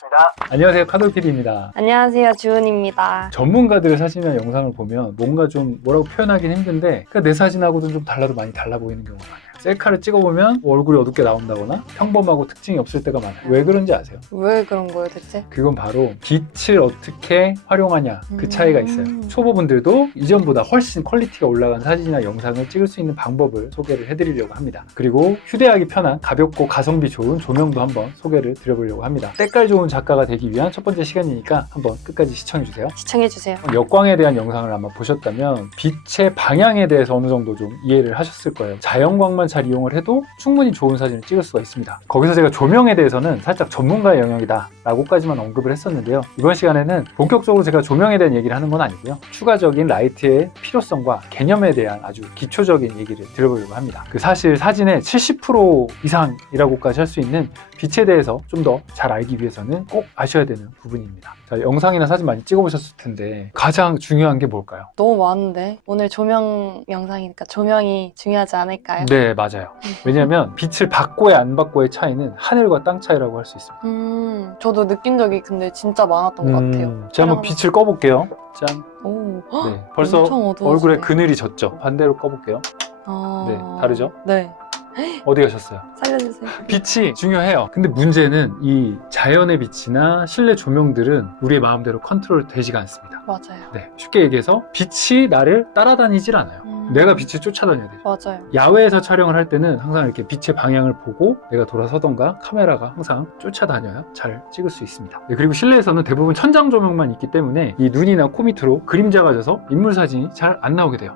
반갑습니다. 안녕하세요, 카돌PD입니다. 안녕하세요, 주은입니다. 전문가들의 사진이나 영상을 보면 뭔가 좀 뭐라고 표현하긴 힘든데 그러니까 내 사진하고도 좀 달라도 많이 달라 보이는 경우가 많아요. 셀카를 찍어보면 얼굴이 어둡게 나온다거나 평범하고 특징이 없을 때가 많아요. 왜 그런지 아세요? 왜 그런 거예요, 대체? 그건 바로 빛을 어떻게 활용하냐 그 차이가 있어요. 초보분들도 이전보다 훨씬 퀄리티가 올라간 사진이나 영상을 찍을 수 있는 방법을 소개를 해드리려고 합니다. 그리고 휴대하기 편한 가볍고 가성비 좋은 조명도 한번 소개를 드려보려고 합니다. 때깔 좋은 작가가 되기 위한 첫 번째 시간이니까 한번 끝까지 시청해주세요. 시청해주세요. 역광에 대한 영상을 아마 보셨다면 빛의 방향에 대해서 어느 정도 좀 이해를 하셨을 거예요. 자연광만 잘 이용을 해도 충분히 좋은 사진을 찍을 수가 있습니다. 거기서 제가 조명에 대해서는 살짝 전문가의 영역이다 라고까지만 언급을 했었는데요. 이번 시간에는 본격적으로 제가 조명에 대한 얘기를 하는 건 아니고요. 추가적인 라이트의 필요성과 개념에 대한 아주 기초적인 얘기를 드려보려고 합니다. 사실 사진의 70% 이상이라고까지 할 수 있는 빛에 대해서 좀 더 잘 알기 위해서는 꼭 아셔야 되는 부분입니다. 자, 영상이나 사진 많이 찍어보셨을 텐데 가장 중요한 게 뭘까요? 너무 많은데 오늘 조명 영상이니까 조명이 중요하지 않을까요? 네, 맞아요. 왜냐하면 빛을 받고의 안 받고의 차이는 하늘과 땅 차이라고 할 수 있습니다. 저도 느낀 적이 근데 진짜 많았던 것 같아요. 제가 한번 빛을 꺼볼게요. 짠. 오, 네, 벌써 엄청 어두워지네. 얼굴에 그늘이 졌죠. 반대로 꺼볼게요. 네, 다르죠? 네, 어디 가셨어요? 살려주세요. 빛이 중요해요. 근데 문제는 이 자연의 빛이나 실내 조명들은 우리의 마음대로 컨트롤 되지가 않습니다. 맞아요. 네, 쉽게 얘기해서 빛이 나를 따라다니질 않아요. 내가 빛을 쫓아다녀야 되죠. 맞아요. 야외에서 촬영을 할 때는 항상 이렇게 빛의 방향을 보고 내가 돌아서던가 카메라가 항상 쫓아다녀야 잘 찍을 수 있습니다. 네, 그리고 실내에서는 대부분 천장 조명만 있기 때문에 이 눈이나 코 밑으로 그림자가 져서 인물 사진이 잘 안 나오게 돼요.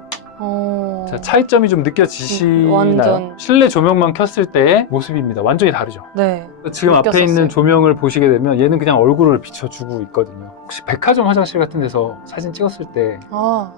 자, 차이점이 좀 느껴지시나요? 완전. 실내 조명만 켰을 때의 모습입니다. 완전히 다르죠. 네. 지금 앞에 느꼈었어요. 있는 조명을 보시게 되면 얘는 그냥 얼굴을 비춰주고 있거든요. 혹시 백화점 화장실 같은 데서 사진 찍었을 때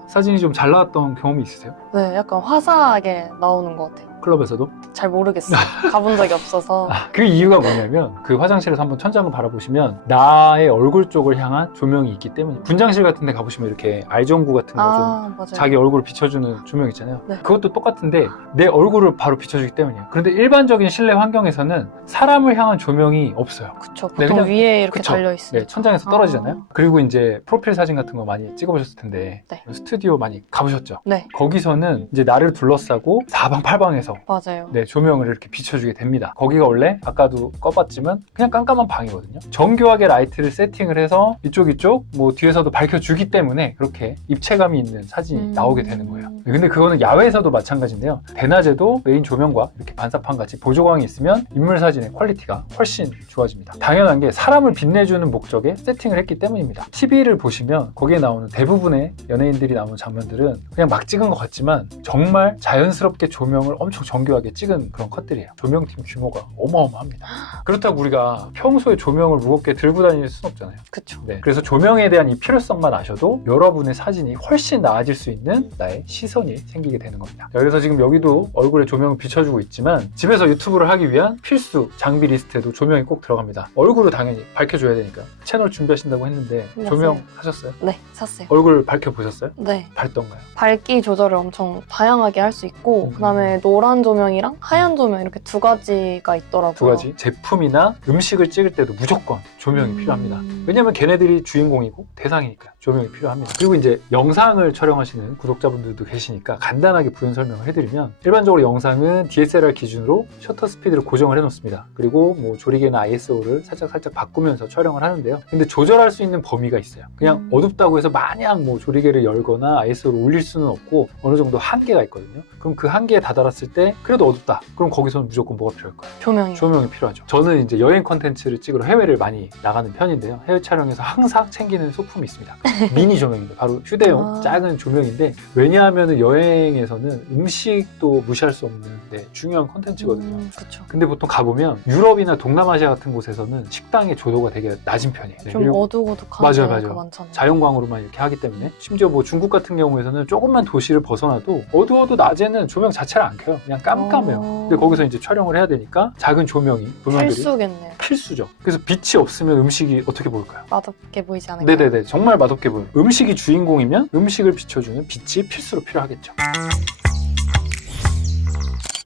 사진이 좀 잘 나왔던 경험이 있으세요? 네, 약간 화사하게 나오는 것 같아요. 클럽에서도? 잘 모르겠어요. 가본 적이 없어서. 그 이유가 뭐냐면 그 화장실에서 한번 천장을 바라보시면 나의 얼굴 쪽을 향한 조명이 있기 때문에 분장실 같은 데 가보시면 이렇게 알전구 같은 거 좀 맞아요. 자기 얼굴을 비춰주는 조명 있잖아요. 네. 그것도 똑같은데 내 얼굴을 바로 비춰주기 때문이에요. 그런데 일반적인 실내 환경에서는 사람을 향한 조명이 없어요. 그쵸. 네, 보통 그냥- 위에 이렇게 그쵸. 달려있어요. 네, 천장에서 떨어지잖아요. 그리고 이제 프로필 사진 같은 거 많이 찍어보셨을 텐데 네. 스튜디오 많이 가보셨죠? 네, 거기서는 이제 나를 둘러싸고 사방팔방에서 맞아요. 네, 조명을 이렇게 비춰주게 됩니다. 거기가 원래 아까도 꺼봤지만 그냥 깜깜한 방이거든요. 정교하게 라이트를 세팅을 해서 이쪽 뭐 뒤에서도 밝혀주기 때문에 그렇게 입체감이 있는 사진이 나오게 되는 거예요. 근데 그거는 야외에서도 마찬가지인데요. 대낮에도 메인 조명과 이렇게 반사판 같이 보조광이 있으면 인물 사진의 퀄리티가 훨씬 좋아집니다. 당연한 게 사람을 빛내주는 목적에 세팅을 했기 때문입니다. TV를 보시면 거기에 나오는 대부분의 연예인들이 나오는 장면들은 그냥 막 찍은 것 같지만 정말 자연스럽게 조명을 엄청 정교하게 찍은 그런 컷들이에요. 조명팀 규모가 어마어마합니다. 그렇다고 우리가 평소에 조명을 무겁게 들고 다닐 수는 없잖아요. 그쵸. 네, 그래서 조명에 대한 이 필요성만 아셔도 여러분의 사진이 훨씬 나아질 수 있는 나의 시선이 생기게 되는 겁니다. 자, 그래서 지금 여기도 얼굴에 조명을 비춰주고 있지만 집에서 유튜브를 하기 위한 필수 장비 리스트에도 조명이 꼭 들어갑니다. 얼굴을 당연히 밝혀줘야 되니까. 채널 준비하신다고 했는데 맞아요. 조명 하셨어요? 네, 샀어요. 얼굴 밝혀보셨어요? 네. 밝던가요? 밝기 조절을 엄청 다양하게 할 수 있고 그다음에 노란 조명이랑 하얀 조명 이렇게 두 가지가 있더라고요. 두 가지. 제품이나 음식을 찍을 때도 무조건 조명이 필요합니다. 왜냐면 걔네들이 주인공이고 대상이니까 조명이 필요합니다. 그리고 이제 영상을 촬영하시는 구독자분들도 계시니까 간단하게 부연 설명을 해드리면 일반적으로 영상은 DSLR 기준으로 셔터 스피드를 고정을 해놓습니다. 그리고 뭐 조리개나 ISO를 살짝 바꾸면서 촬영을 하는데요. 근데 조절할 수 있는 범위가 있어요. 그냥 어둡다고 해서 마냥 뭐 조리개를 열거나 ISO를 올릴 수는 없고 어느 정도 한계가 있거든요. 그럼 그 한계에 다다랐을 때 그래도 어둡다. 그럼 거기서는 무조건 뭐가 필요할까요? 조명이요. 조명이 필요하죠. 저는 이제 여행 컨텐츠를 찍으러 해외를 많이 나가는 편인데요. 해외 촬영에서 항상 챙기는 소품이 있습니다. 미니 조명인데 바로 휴대용 작은 조명인데 왜냐하면 여행에서는 음식도 무시할 수 없는 중요한 컨텐츠거든요. 그쵸. 근데 보통 가보면 유럽이나 동남아시아 같은 곳에서는 식당의 조도가 되게 낮은 편이에요. 좀 그리고 어두고둑한 맞아요. 데가 많잖아요. 자연광으로만 이렇게 하기 때문에 심지어 뭐 중국 같은 경우에서는 조금만 도시를 벗어나도 어두워도 낮에는 조명 자체를 안 켜요. 그냥 깜깜해요. 근데 거기서 이제 촬영을 해야 되니까 작은 조명들이 필수겠네요. 필수죠. 그래서 빛이 없으면 음식이 어떻게 보일까요? 맛없게 보이지 않을까요? 네네네, 정말 맛없게 보여요. 음식이 주인공이면 음식을 비춰주는 빛이 필수로 필요하겠죠.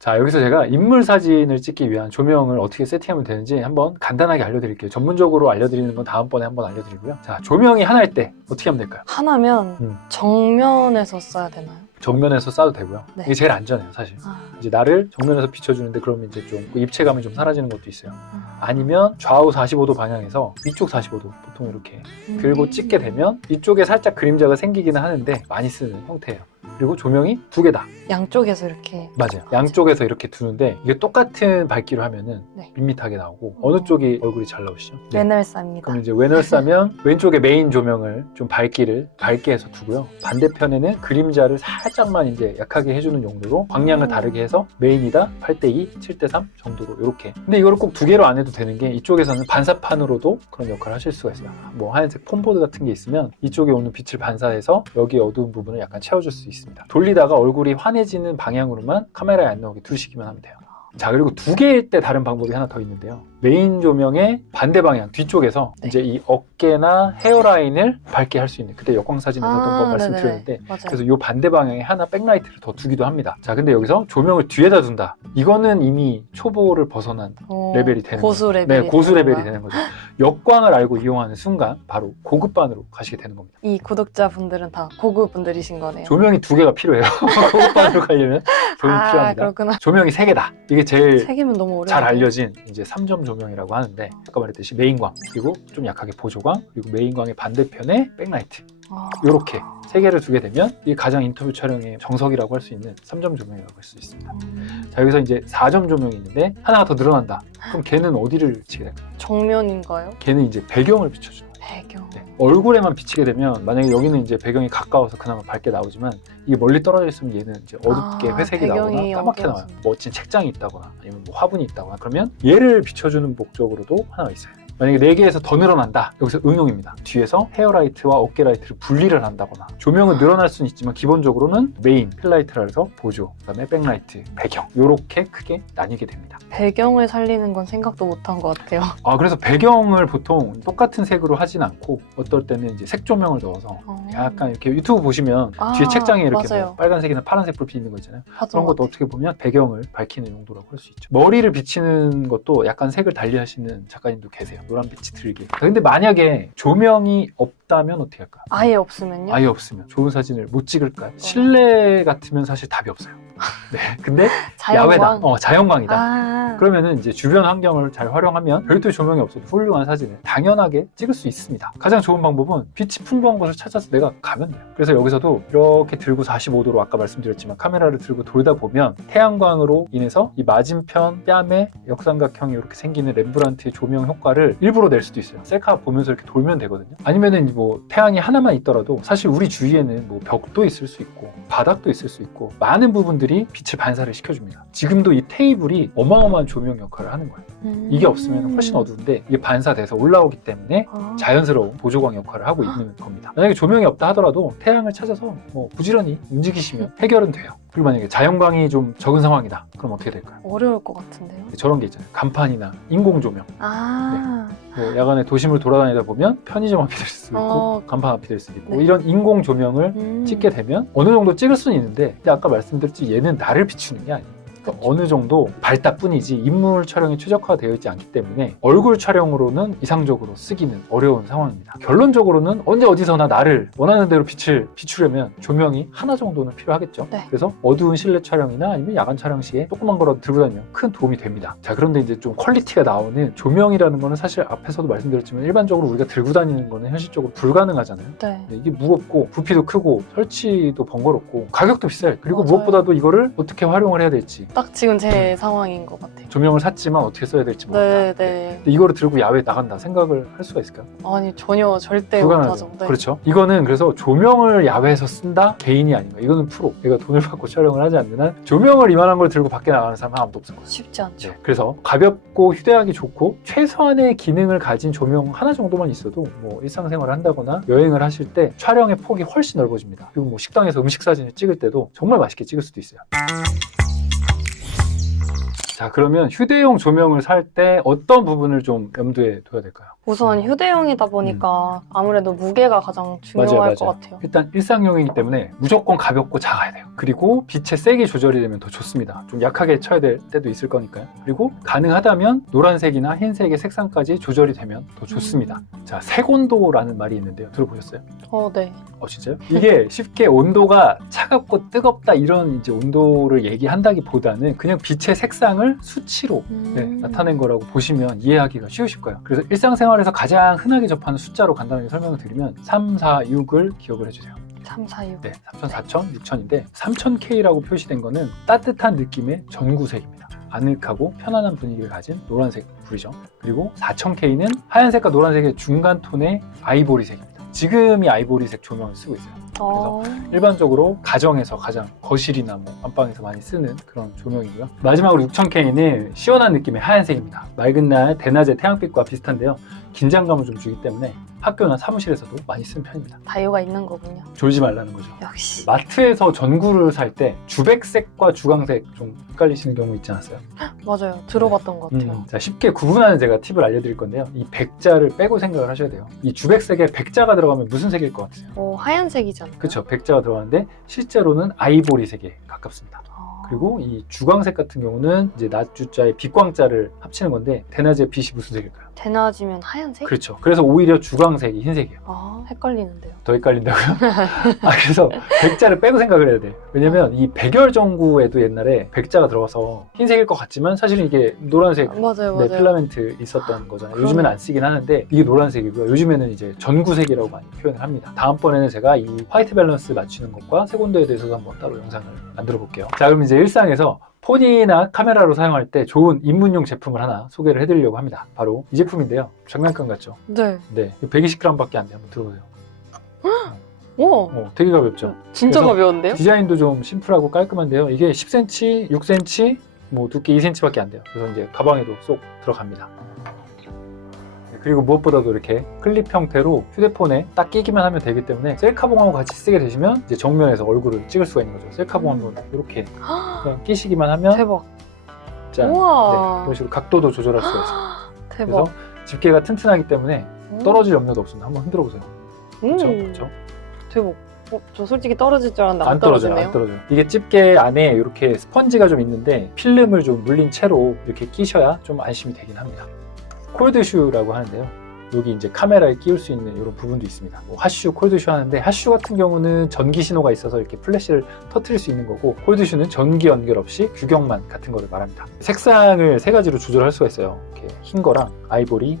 자, 여기서 제가 인물 사진을 찍기 위한 조명을 어떻게 세팅하면 되는지 한번 간단하게 알려드릴게요. 전문적으로 알려드리는 건 다음번에 한번 알려드리고요. 자, 조명이 하나일 때 어떻게 하면 될까요? 하나면 정면에서 써야 되나요? 정면에서 쏴도 되고요. 네. 이게 제일 안전해요, 사실. 이제 나를 정면에서 비춰주는데 그러면 이제 좀 입체감이 좀 사라지는 것도 있어요. 아니면 좌우 45도 방향에서 위쪽 45도 보통 이렇게 들고 찍게 되면 이쪽에 살짝 그림자가 생기기는 하는데 많이 쓰는 형태예요. 그리고 조명이 두 개다. 양쪽에서 이렇게. 맞아요. 양쪽에서 이렇게 두는데 이게 똑같은 밝기로 하면은 네. 밋밋하게 나오고 어느 쪽이 얼굴이 잘 나오시죠? 네. 레널사입니다. 그럼 이제 웨널사면 왼쪽에 메인 조명을 좀 밝기를 밝게 해서 두고요. 반대편에는 그림자를 살짝만 이제 약하게 해주는 용도로 방향을 다르게 해서 메인이다 8:2, 7:3 정도로 이렇게. 근데 이거를 꼭 두 개로 안 해도 되는 게 이쪽에서는 반사판으로도 그런 역할을 하실 수가 있어요. 뭐 하얀색 폼보드 같은 게 있으면 이쪽에 오는 빛을 반사해서 여기 어두운 부분을 약간 채워줄 수 있습니다. 돌리다가 얼굴이 환해지는 방향으로만 카메라에 안 나오게 두시기만 하면 돼요. 자, 그리고 두 개일 때 다른 방법이 하나 더 있는데요. 메인 조명의 반대 방향 뒤쪽에서 네. 이제 이 어깨나 헤어라인을 밝게 할 수 있는, 그때 여광 사진에서 한번 네네. 말씀드렸는데 맞아요. 그래서 이 반대 방향에 하나 백라이트를 더 두기도 합니다. 자, 근데 여기서 조명을 뒤에다 둔다. 이거는 이미 초보를 벗어난 레벨이 되는 고수 거죠. 레벨이 네, 고수 레벨이 거야. 되는 거죠. 역광을 알고 이용하는 순간 바로 고급반으로 가시게 되는 겁니다. 이 구독자분들은 다 고급분들이신 거네요. 조명이 두 개가 필요해요. 고급반으로 가려면 조명이 필요합니다. 그렇구나. 조명이 세 개다. 이게 제일 세 개면 너무 어려워. 잘 알려진 이제 3점 조명이라고 하는데, 아까 말했듯이 메인광, 그리고 좀 약하게 보조광, 그리고 메인광의 반대편에 백라이트, 이렇게 세 개를 두게 되면 이게 가장 인터뷰 촬영의 정석이라고 할 수 있는 3점 조명이라고 할 수 있습니다. 자, 여기서 이제 4점 조명이 있는데 하나가 더 늘어난다. 그럼 걔는 어디를 비치게 될까요? 정면인가요? 걔는 이제 배경을 비춰줘요. 배경. 네. 얼굴에만 비치게 되면 만약에 여기는 이제 배경이 가까워서 그나마 밝게 나오지만 이게 멀리 떨어져 있으면 얘는 이제 어둡게 회색이 나오거나 배경이 까맣게 어두워서. 나와요. 멋진 책장이 있다거나 아니면 뭐 화분이 있다거나 그러면 얘를 비춰주는 목적으로도 하나가 있어요. 만약에 4개에서 더 늘어난다. 여기서 응용입니다. 뒤에서 헤어라이트와 어깨라이트를 분리를 한다거나 조명은 늘어날 수는 있지만 기본적으로는 메인, 필라이트라 해서 보조, 그다음에 백라이트, 배경 이렇게 크게 나뉘게 됩니다. 배경을 살리는 건 생각도 못한 것 같아요. 그래서 배경을 보통 똑같은 색으로 하진 않고 어떨 때는 이제 색 조명을 넣어서 약간 이렇게 유튜브 보시면 뒤에 책장에 이렇게 맞아요. 뭐 빨간색이나 파란색 불빛 있는 거 있잖아요. 그런 것도 같아요. 어떻게 보면 배경을 밝히는 용도라고 할 수 있죠. 머리를 비치는 것도 약간 색을 달리 하시는 작가님도 계세요. 노란빛이 들게. 근데 만약에 조명이 없다면 어떻게 할까요? 아예 없으면요? 아예 없으면 좋은 사진을 못 찍을까요? 실내 같으면 사실 답이 없어요. 네. 근데 야외다. 자연광. 자연광이다. 그러면은 이제 주변 환경을 잘 활용하면 별도의 조명이 없어도 훌륭한 사진을 당연하게 찍을 수 있습니다. 가장 좋은 방법은 빛이 풍부한 곳을 찾아서 내가 가면 돼요. 그래서 여기서도 이렇게 들고 45도로 아까 말씀드렸지만 카메라를 들고 돌다 보면 태양광으로 인해서 이 맞은편 뺨에 역삼각형이 이렇게 생기는 렘브란트의 조명 효과를 일부러 낼 수도 있어요. 셀카 보면서 이렇게 돌면 되거든요. 아니면은 뭐 태양이 하나만 있더라도 사실 우리 주위에는 뭐 벽도 있을 수 있고 바닥도 있을 수 있고 많은 부분들이 빛을 반사를 시켜줍니다. 지금도 이 테이블이 어마어마한 조명 역할을 하는 거예요. 이게 없으면 훨씬 어두운데 이게 반사돼서 올라오기 때문에 자연스러운 보조광 역할을 하고 있는 겁니다. 만약에 조명이 없다 하더라도 태양을 찾아서 뭐 부지런히 움직이시면 해결은 돼요. 그리고 만약에 자연광이 좀 적은 상황이다. 그럼 어떻게 될까요? 어려울 것 같은데요? 저런 게 있잖아요. 간판이나 인공 조명. 뭐 야간에 도심을 돌아다니다 보면 편의점 앞이 될 수도 있고 간판 앞이 될 수도 있고 네. 이런 인공 조명을 찍게 되면 어느 정도 찍을 수는 있는데 근데 아까 말씀드렸지 얘는 나를 비추는 게 아니에요. 그러니까 어느 정도 밝다 뿐이지 인물 촬영에 최적화되어 있지 않기 때문에 얼굴 촬영으로는 이상적으로 쓰기는 어려운 상황입니다. 결론적으로는 언제 어디서나 나를 원하는 대로 빛을 비추려면 조명이 하나 정도는 필요하겠죠. 네. 그래서 어두운 실내 촬영이나 아니면 야간 촬영 시에 조그만 거라도 들고 다니면 큰 도움이 됩니다. 자, 그런데 이제 좀 퀄리티가 나오는 조명이라는 거는 사실 앞에서도 말씀드렸지만 일반적으로 우리가 들고 다니는 거는 현실적으로 불가능하잖아요. 네. 이게 무겁고 부피도 크고 설치도 번거롭고 가격도 비싸요. 그리고 맞아요. 무엇보다도 이거를 어떻게 활용을 해야 될지 딱 지금 제 상황인 것 같아요. 조명을 샀지만 어떻게 써야 될지 모른다. 네. 근데 이거를 들고 야외에 나간다 생각을 할 수가 있을까요? 아니 전혀 절대 불가능하죠. 못하죠. 네. 그렇죠. 이거는 그래서 조명을 야외에서 쓴다? 개인이 아닌가. 이거는 프로. 내가 돈을 받고 촬영을 하지 않는 한 조명을 이만한 걸 들고 밖에 나가는 사람은 아무도 없을 거예요. 쉽지 않죠. 네. 그래서 가볍고 휴대하기 좋고 최소한의 기능을 가진 조명 하나 정도만 있어도 뭐 일상생활을 한다거나 여행을 하실 때 촬영의 폭이 훨씬 넓어집니다. 그리고 뭐 식당에서 음식 사진을 찍을 때도 정말 맛있게 찍을 수도 있어요. 자, 그러면 휴대용 조명을 살 때 어떤 부분을 좀 염두에 둬야 될까요? 우선 휴대용이다 보니까 아무래도 무게가 가장 중요할 것 같아요. 일단 일상용이기 때문에 무조건 가볍고 작아야 돼요. 그리고 빛의 색이 조절이 되면 더 좋습니다. 좀 약하게 쳐야 될 때도 있을 거니까요. 그리고 가능하다면 노란색이나 흰색의 색상까지 조절이 되면 더 좋습니다. 자, 색온도라는 말이 있는데요. 들어보셨어요? 네. 진짜요? 이게 쉽게 온도가 차갑고 뜨겁다 이런 이제 온도를 얘기한다기보다는 그냥 빛의 색상을 수치로 나타낸 거라고 보시면 이해하기가 쉬우실 거예요. 그래서 일상생활에서 가장 흔하게 접하는 숫자로 간단하게 설명을 드리면 3, 4, 6을 기억을 해주세요. 3, 4, 6. 네, 3000, 4000, 6000인데 3000K라고 표시된 거는 따뜻한 느낌의 전구색입니다. 아늑하고 편안한 분위기를 가진 노란색 불이죠. 그리고 4000K는 하얀색과 노란색의 중간 톤의 아이보리색입니다. 지금이 아이보리색 조명을 쓰고 있어요. 그래서 일반적으로 가정에서 가장 거실이나 뭐 안방에서 많이 쓰는 그런 조명이고요. 마지막으로 6000K는 시원한 느낌의 하얀색입니다. 맑은 날 대낮의 태양빛과 비슷한데요. 긴장감을 좀 주기 때문에 학교나 사무실에서도 많이 쓰는 편입니다. 다이어가 있는 거군요. 졸지 말라는 거죠. 역시. 마트에서 전구를 살 때 주백색과 주광색 좀 헷갈리시는 경우 있지 않았어요? 맞아요. 들어봤던 것 같아요. 자, 쉽게 구분하는 제가 팁을 알려드릴 건데요. 이 백자를 빼고 생각을 하셔야 돼요. 이 주백색에 백자가 들어가면 무슨 색일 것 같으세요? 하얀색이잖아요. 그렇죠. 백자가 들어가는데 실제로는 아이보리색에 가깝습니다. 그리고 이 주광색 같은 경우는 이제 낮주자에 빛광자를 합치는 건데 대낮에 빛이 무슨 색일까요? 대낮이면 하얀색? 그렇죠. 그래서 오히려 주광색이 흰색이에요. 헷갈리는데요. 더 헷갈린다고요? 그래서 백자를 빼고 생각을 해야 돼요. 왜냐면 이 백열전구에도 옛날에 백자가 들어가서 흰색일 것 같지만 사실은 이게 노란색 맞아요. 필라멘트 있었던 거잖아요. 그러네. 요즘에는 안 쓰긴 하는데 이게 노란색이고요. 요즘에는 이제 전구색이라고 많이 표현을 합니다. 다음번에는 제가 이 화이트 밸런스 맞추는 것과 색온도에 대해서도 한번 따로 영상을 만들어 볼게요. 자, 그럼 이제 일상에서 폰이나 카메라로 사용할 때 좋은 입문용 제품을 하나 소개를 해드리려고 합니다. 바로 이 제품인데요. 장난감 같죠? 네. 120g밖에 안 돼요. 한번 들어보세요. 오! 되게 가볍죠? 진짜 그래서 가벼운데요? 디자인도 좀 심플하고 깔끔한데요. 이게 10cm, 6cm, 뭐 두께 2cm밖에 안 돼요. 그래서 이제 가방에도 쏙 들어갑니다. 그리고 무엇보다도 이렇게 클립 형태로 휴대폰에 딱 끼기만 하면 되기 때문에 셀카봉하고 같이 쓰게 되시면 이제 정면에서 얼굴을 찍을 수가 있는 거죠. 셀카봉하고 이렇게 그냥 끼시기만 하면 대박. 짠. 우와. 이런 식으로 각도도 조절할 수가 있어요. 대박. 그래서 집게가 튼튼하기 때문에 떨어질 염려도 없습니다. 한번 흔들어 보세요. 그렇죠? 대박. 저 솔직히 떨어질 줄 알았는데 안 떨어져요. 떨어지네요. 안 떨어져요. 이게 집게 안에 이렇게 스펀지가 좀 있는데 필름을 좀 물린 채로 이렇게 끼셔야 좀 안심이 되긴 합니다. 콜드슈라고 하는데요. 여기 이제 카메라에 끼울 수 있는 이런 부분도 있습니다. 핫슈, 콜드슈 하는데 핫슈 같은 경우는 전기 신호가 있어서 이렇게 플래시를 터트릴 수 있는 거고 콜드슈는 전기 연결 없이 규격만 같은 거를 말합니다. 색상을 세 가지로 조절할 수가 있어요. 이렇게 흰 거랑 아이보리,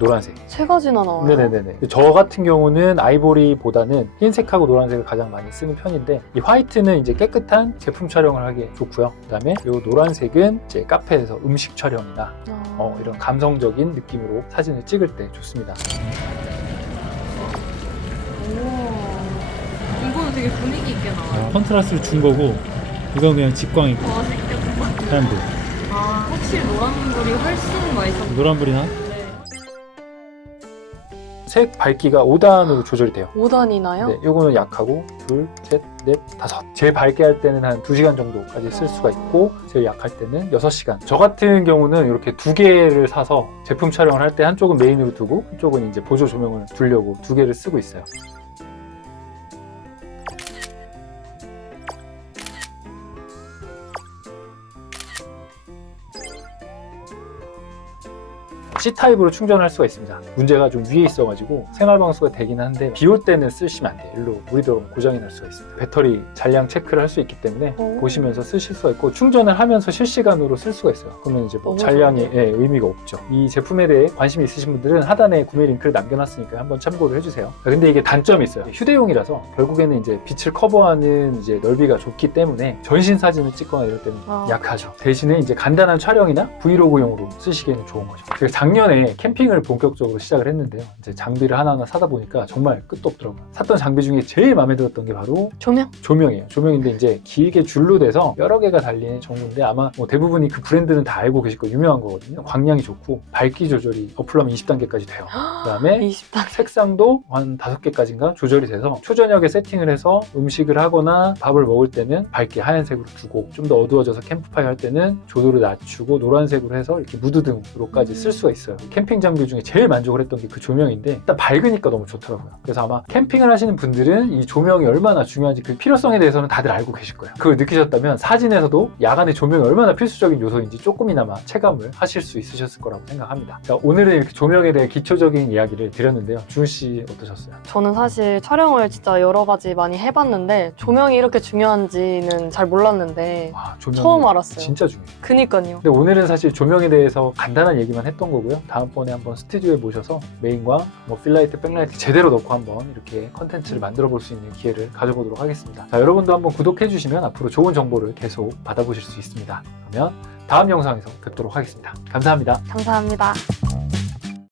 노란색. 세 가지나 나와요? 네네네. 저 같은 경우는 아이보리보다는 흰색하고 노란색을 가장 많이 쓰는 편인데 이 화이트는 이제 깨끗한 제품 촬영을 하기에 좋고요. 그다음에 이 노란색은 이제 카페에서 음식 촬영이나 이런 감성적인 느낌으로 사진을 찍을 때 좋습니다. 이거는 되게 분위기 있게 나와요. 컨트라스를 준 거고 이건 그냥 직광이고 맛있겠다. 사람들 확실히 노란불이 훨씬 맛있어. 노란불이나 네. 색 밝기가 5단으로 조절이 돼요. 5단이나요? 네, 요거는 약하고 둘, 셋, 넷, 다섯. 제일 밝게 할 때는 한 2시간 정도까지 쓸 수가 있고 제일 약할 때는 6시간. 저 같은 경우는 이렇게 두 개를 사서 제품 촬영을 할 때 한쪽은 메인으로 두고 한쪽은 이제 보조 조명을 두려고 두 개를 쓰고 있어요. C타입으로 충전할 수가 있습니다. 문제가 좀 위에 있어가지고 생활방수가 되긴 한데 비 올 때는 쓰시면 안 돼요. 일로 물이 들어오면 고장이 날 수가 있습니다. 배터리 잔량 체크를 할 수 있기 때문에 보시면서 쓰실 수가 있고 충전을 하면서 실시간으로 쓸 수가 있어요. 그러면 이제 뭐 잔량에 의미가 없죠. 이 제품에 대해 관심이 있으신 분들은 하단에 구매 링크를 남겨놨으니까 한번 참고를 해주세요. 근데 이게 단점이 있어요. 휴대용이라서 결국에는 이제 빛을 커버하는 이제 넓이가 좁기 때문에 전신 사진을 찍거나 이럴 때는 약하죠. 대신에 이제 간단한 촬영이나 브이로그용으로 쓰시기에는 좋은 거죠. 제가 작년에 캠핑을 본격적으로 시작을 했는데요. 이제 장비를 하나하나 사다 보니까 정말 끝도 없더라고요. 샀던 장비 중에 제일 마음에 들었던 게 바로 조명이에요. 조명인데 이제 길게 줄로 돼서 여러 개가 달린 전구인데 아마 뭐 대부분이 그 브랜드는 다 알고 계실 거예요. 유명한 거거든요. 광량이 좋고 밝기 조절이 어플로 하면 20단계까지 돼요. 그 다음에 20단계. 색상도 한 5개까지인가 조절이 돼서 초저녁에 세팅을 해서 음식을 하거나 밥을 먹을 때는 밝게 하얀색으로 두고 좀 더 어두워져서 캠프파이어 할 때는 조도를 낮추고 노란색으로 해서 이렇게 무드등으로까지 쓸 수가 있어요. 있어요. 캠핑 장비 중에 제일 만족을 했던 게 그 조명인데 일단 밝으니까 너무 좋더라고요. 그래서 아마 캠핑을 하시는 분들은 이 조명이 얼마나 중요한지 그 필요성에 대해서는 다들 알고 계실 거예요. 그걸 느끼셨다면 사진에서도 야간에 조명이 얼마나 필수적인 요소인지 조금이나마 체감을 하실 수 있으셨을 거라고 생각합니다. 자, 오늘은 이렇게 조명에 대해 기초적인 이야기를 드렸는데요. 주은 씨 어떠셨어요? 저는 사실 촬영을 진짜 여러 가지 많이 해봤는데 조명이 이렇게 중요한지는 잘 몰랐는데 와, 조명이 처음 알았어요. 진짜 중요해요. 그니까요. 근데 오늘은 사실 조명에 대해서 간단한 얘기만 했던 거고요. 다음번에 한번 스튜디오에 모셔서 메인과 뭐 필라이트, 백라이트 제대로 넣고 한번 이렇게 컨텐츠를 만들어 볼 수 있는 기회를 가져보도록 하겠습니다. 자, 여러분도 한번 구독해 주시면 앞으로 좋은 정보를 계속 받아보실 수 있습니다. 그러면 다음 영상에서 뵙도록 하겠습니다. 감사합니다. 감사합니다.